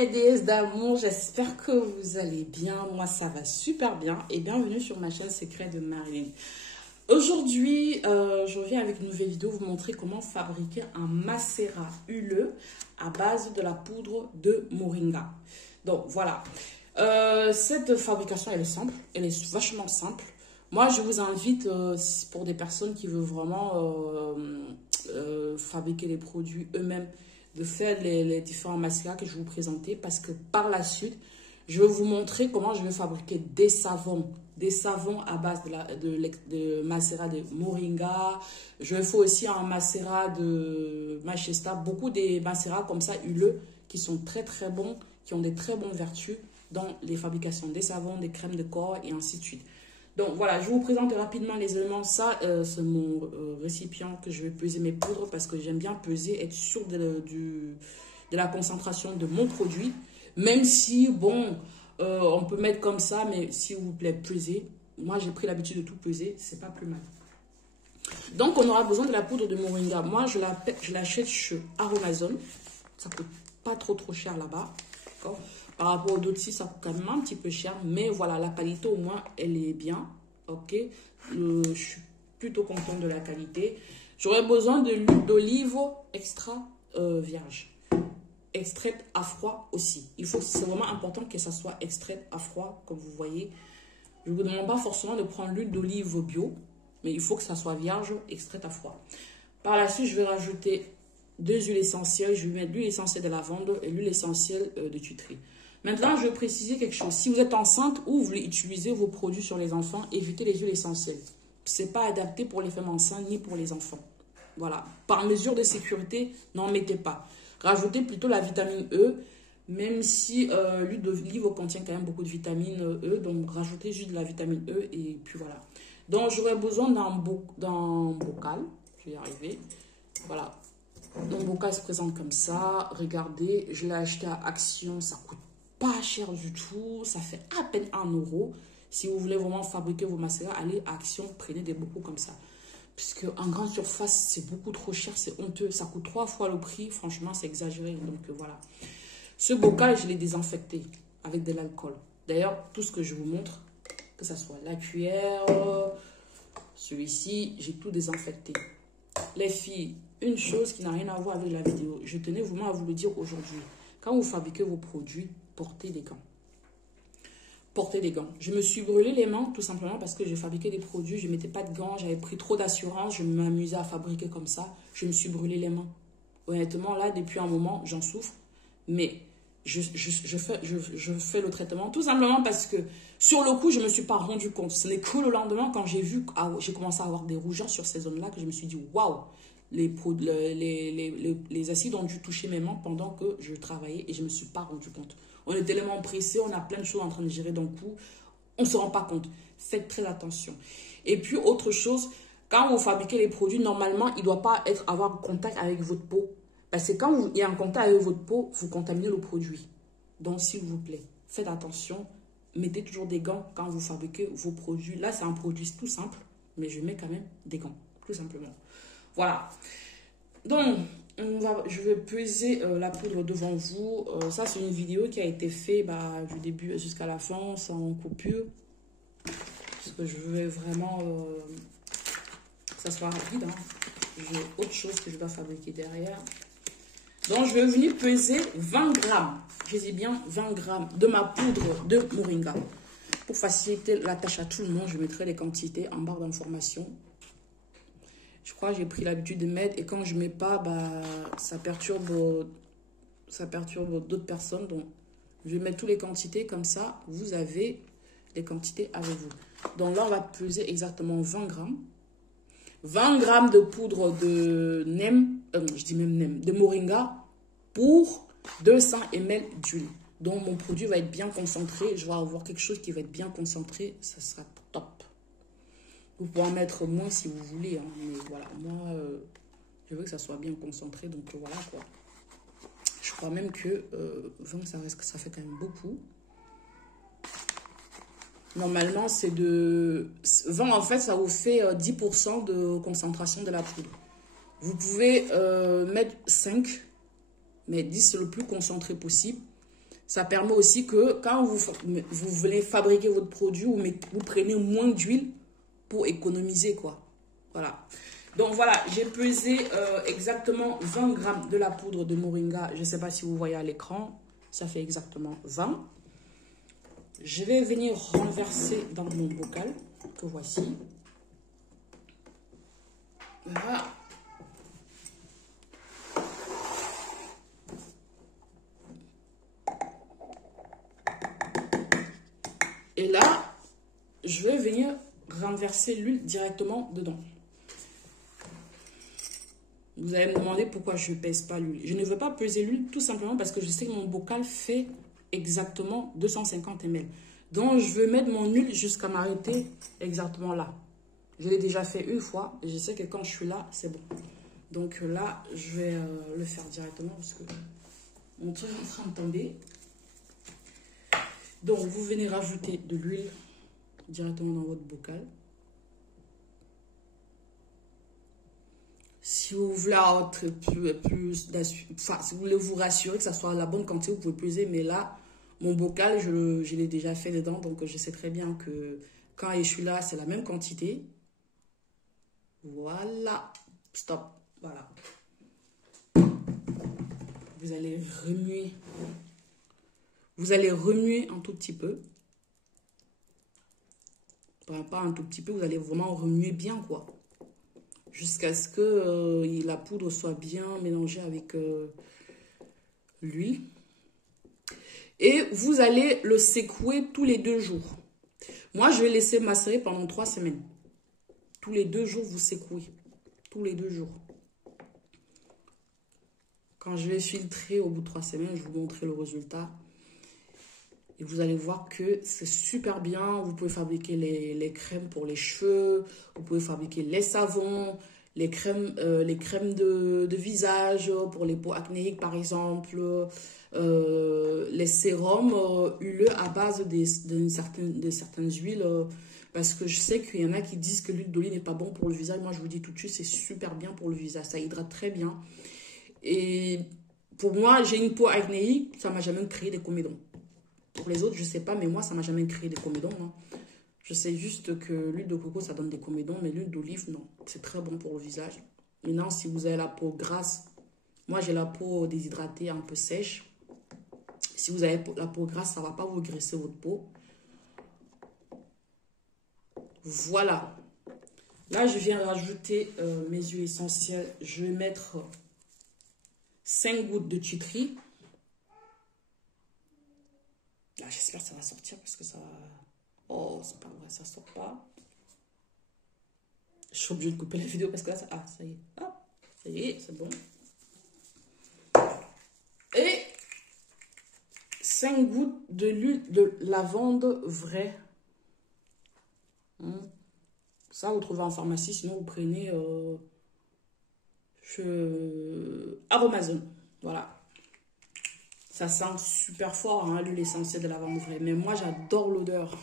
mes déesses d'amour, j'espère que vous allez bien. Moi, ça va super bien et bienvenue sur ma chaîne Secret de Marilyn. Aujourd'hui, je reviens avec une nouvelle vidéo vous montrer comment fabriquer un macérat huileux à base de la poudre de moringa. Donc, voilà. Cette fabrication, elle est simple. Elle est vachement simple. Moi, je vous invite, pour des personnes qui veulent vraiment fabriquer les produits eux-mêmes, de faire les différents macérats que je vais vous présenter, parce que par la suite, je vais vous montrer comment je vais fabriquer des savons à base de macérat de moringa. Je vais faire aussi un macérat de machesta, beaucoup des macérats comme ça huileux qui sont très très bons, qui ont des très bonnes vertus dans les fabrications des savons, des crèmes de corps et ainsi de suite. Donc voilà, je vous présente rapidement les éléments. Ça, c'est mon récipient que je vais peser mes poudres parce que j'aime bien peser, être sûr de la concentration de mon produit. Même si, bon, on peut mettre comme ça, mais s'il vous plaît, pesez. Moi, j'ai pris l'habitude de tout peser, c'est pas plus mal. Donc, on aura besoin de la poudre de moringa. Moi, je l'achète chez Aromazone. Ça coûte pas trop cher là-bas. D'accord ? Par rapport aux d'autres, ça coûte quand même un petit peu cher. Mais voilà, la qualité, au moins, elle est bien. Ok. Je suis plutôt contente de la qualité. J'aurais besoin de l'huile d'olive extra vierge. Extraite à froid aussi. C'est vraiment important que ça soit extraite à froid, comme vous voyez. Je ne vous demande pas forcément de prendre l'huile d'olive bio. Mais il faut que ça soit vierge, extraite à froid. Par la suite, je vais rajouter 2 huiles essentielles. Je vais mettre l'huile essentielle de lavande et l'huile essentielle de tuterie. Maintenant, je vais préciser quelque chose. Si vous êtes enceinte ou vous voulez utiliser vos produits sur les enfants, évitez les huiles essentielles. Ce n'est pas adapté pour les femmes enceintes ni pour les enfants. Voilà. Par mesure de sécurité, n'en mettez pas. Rajoutez plutôt la vitamine E, même si l'huile d'olive contient quand même beaucoup de vitamine E. Donc, rajoutez juste de la vitamine E et puis voilà. Donc, j'aurai besoin d'un bocal. Je vais y arriver. Voilà. Mon bocal se présente comme ça. Regardez, je l'ai acheté à Action. Ça coûte pas cher du tout, ça fait à peine 1 €. Si vous voulez vraiment fabriquer vos macérats, allez à Action, prenez des bocaux comme ça. Puisque en grande surface, c'est beaucoup trop cher, c'est honteux. Ça coûte 3 fois le prix, franchement, c'est exagéré. Donc voilà. Ce bocal, je l'ai désinfecté avec de l'alcool. D'ailleurs, tout ce que je vous montre, que ce soit la cuillère, celui-ci, j'ai tout désinfecté. Les filles, une chose qui n'a rien à voir avec la vidéo, je tenais vraiment à vous le dire aujourd'hui. Quand vous fabriquez vos produits, portez des gants. Portez des gants. Je me suis brûlé les mains tout simplement parce que j'ai fabriqué des produits. Je ne mettais pas de gants. J'avais pris trop d'assurance. Je m'amusais à fabriquer comme ça. Je me suis brûlé les mains. Honnêtement, là, depuis un moment, j'en souffre. Mais je fais le traitement tout simplement parce que sur le coup, je ne me suis pas rendu compte. Ce n'est que le lendemain, quand j'ai commencé à avoir des rougeurs sur ces zones-là, que je me suis dit, waouh! Les acides ont dû toucher mes mains pendant que je travaillais et je ne me suis pas rendu compte. On est tellement pressé, on a plein de choses en train de gérer d'un coup, on ne se rend pas compte. Faites très attention. Et puis, autre chose, quand vous fabriquez les produits, normalement, il ne doit pas avoir contact avec votre peau. Parce que quand il y a un contact avec votre peau, vous contaminez le produit. Donc, s'il vous plaît, faites attention. Mettez toujours des gants quand vous fabriquez vos produits. Là, c'est un produit tout simple, mais je mets quand même des gants, tout simplement. Voilà. Donc, je vais peser la poudre devant vous. Ça, c'est une vidéo qui a été faite du début jusqu'à la fin, sans coupure. Parce que je veux vraiment que ça soit rapide. Hein. J'ai autre chose que je dois fabriquer derrière. Donc, je vais venir peser 20 grammes. Je dis bien 20 grammes de ma poudre de moringa. Pour faciliter la tâche à tout le monde, je mettrai les quantités en barre d'information. Je crois que j'ai pris l'habitude de mettre et quand je ne mets pas, ça perturbe d'autres personnes. Donc, je vais mettre toutes les quantités comme ça. Vous avez les quantités avec vous. Donc là, on va peser exactement 20 grammes. 20 grammes de poudre de de moringa pour 200 ml d'huile. Donc, mon produit va être bien concentré. Je vais avoir quelque chose qui va être bien concentré. Ça sera top. Vous pouvez en mettre moins si vous voulez. Hein, mais voilà, moi, je veux que ça soit bien concentré. Donc, voilà quoi. Je crois même que 20, ça fait quand même beaucoup. Normalement, c'est de... 20, en fait, ça vous fait 10% de concentration de la poudre. Vous pouvez mettre 5, mais 10, c'est le plus concentré possible. Ça permet aussi que quand vous voulez fabriquer votre produit, vous prenez moins d'huile pour économiser, quoi. Voilà. Donc voilà, j'ai pesé exactement 20 grammes de la poudre de moringa. Je ne sais pas si vous voyez à l'écran. Ça fait exactement 20. Je vais venir renverser dans mon bocal que voici. Voilà. Et là, je vais venir renverser l'huile directement dedans. Vous allez me demander pourquoi je ne pèse pas l'huile. Je ne veux pas peser l'huile tout simplement parce que je sais que mon bocal fait exactement 250 ml. Donc, je veux mettre mon huile jusqu'à m'arrêter exactement là. Je l'ai déjà fait une fois et je sais que quand je suis là, c'est bon. Donc là, je vais le faire directement parce que mon truc est en train de tomber. Donc, vous venez rajouter de l'huile directement dans votre bocal. Si vous voulez si vous voulez vous rassurer que ça soit la bonne quantité, vous pouvez peser. Mais là, mon bocal, je l'ai déjà fait dedans. Donc, je sais très bien que quand je suis là, c'est la même quantité. Voilà. Stop. Voilà. Vous allez remuer. Vous allez remuer un tout petit peu. Pas un tout petit peu, vous allez vraiment remuer bien, quoi. Jusqu'à ce que la poudre soit bien mélangée avec l'huile. Et vous allez le secouer tous les 2 jours. Moi, je vais laisser macérer pendant 3 semaines. Tous les 2 jours, vous secouez. Tous les 2 jours. Quand je vais filtrer au bout de 3 semaines, je vous montrerai le résultat. Et vous allez voir que c'est super bien. Vous pouvez fabriquer les crèmes pour les cheveux. Vous pouvez fabriquer les savons, les crèmes de visage pour les peaux acnéiques, par exemple. Les sérums huileux à base de certaines huiles. Parce que je sais qu'il y en a qui disent que l'huile d'olive n'est pas bon pour le visage. Moi, je vous dis tout de suite, c'est super bien pour le visage. Ça hydrate très bien. Et pour moi, j'ai une peau acnéique. Ça ne m'a jamais créé des comédons. Pour les autres, je ne sais pas, mais moi, ça ne m'a jamais créé des comédons. Hein. Je sais juste que l'huile de coco, ça donne des comédons, mais l'huile d'olive, non. C'est très bon pour le visage. Maintenant, si vous avez la peau grasse, moi, j'ai la peau déshydratée, un peu sèche. Si vous avez la peau grasse, ça ne va pas vous graisser votre peau. Voilà. Là, je viens rajouter mes huiles essentielles. Je vais mettre 5 gouttes de chicory. Là, j'espère que ça va sortir parce que ça... Oh, c'est pas vrai, ça sort pas. Je suis obligée de couper la vidéo parce que là, ça... Ah, ça y est. Ah, ça y est, c'est bon. Et 5 gouttes de l'huile de lavande vraie. Ça, vous trouvez en pharmacie. Sinon, vous prenez Aromazone. Voilà. Ça sent super fort, hein, l'huile essentielle de lavande vraie. Mais moi, j'adore l'odeur.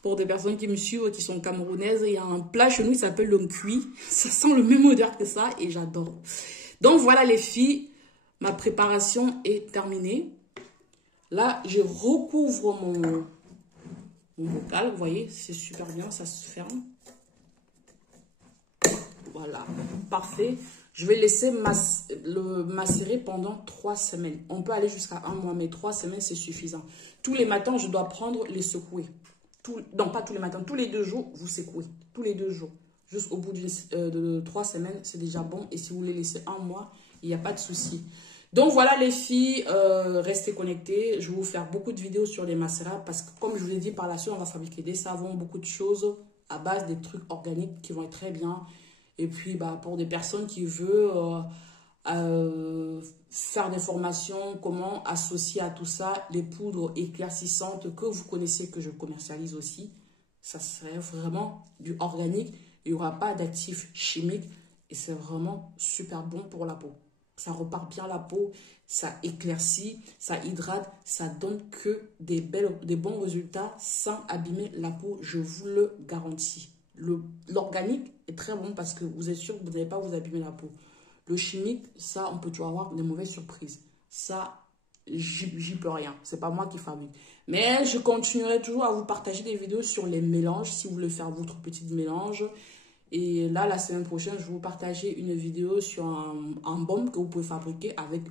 Pour des personnes qui me suivent, qui sont camerounaises, il y a un plat chez nous qui s'appelle le cuit. Ça sent le même odeur que ça et j'adore. Donc, voilà les filles. Ma préparation est terminée. Là, je recouvre mon bocal. Vous voyez, c'est super bien, ça se ferme. Voilà, parfait. Je vais laisser le macérer pendant 3 semaines. On peut aller jusqu'à 1 mois, mais 3 semaines, c'est suffisant. Tous les matins, je dois prendre les secouer. Non, pas tous les matins, tous les 2 jours, vous secouez. Tous les 2 jours. Juste au bout de 3 semaines, c'est déjà bon. Et si vous voulez laisser 1 mois, il n'y a pas de souci. Donc voilà les filles, restez connectées. Je vais vous faire beaucoup de vidéos sur les macérats parce que comme je vous l'ai dit par la suite, on va fabriquer des savons, beaucoup de choses à base des trucs organiques qui vont être très bien. Et puis, pour des personnes qui veulent faire des formations, comment associer à tout ça les poudres éclaircissantes que vous connaissez, que je commercialise aussi. Ça serait vraiment du organique. Il n'y aura pas d'actifs chimiques. Et c'est vraiment super bon pour la peau. Ça repart bien la peau, ça éclaircit, ça hydrate, ça donne que des bons résultats sans abîmer la peau. Je vous le garantis. L'organique est très bon parce que vous êtes sûr que vous n'allez pas vous abîmer la peau. Le chimique, ça, on peut toujours avoir des mauvaises surprises. Ça, j'y peux rien. C'est pas moi qui fabrique. Mais je continuerai toujours à vous partager des vidéos sur les mélanges, si vous voulez faire votre petit mélange. Et là, la semaine prochaine, je vais vous partager une vidéo sur un baume que vous pouvez fabriquer avec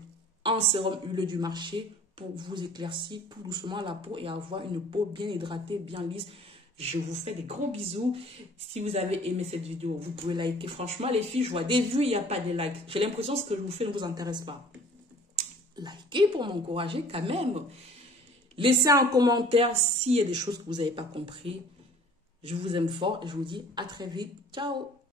un sérum huileux du marché pour vous éclaircir tout doucement la peau et avoir une peau bien hydratée, bien lisse. Je vous fais des gros bisous. Si vous avez aimé cette vidéo, vous pouvez liker. Franchement, les filles, je vois des vues, il n'y a pas de likes. J'ai l'impression que ce que je vous fais ne vous intéresse pas. Likez pour m'encourager quand même. Laissez un commentaire s'il y a des choses que vous n'avez pas compris. Je vous aime fort et je vous dis à très vite. Ciao!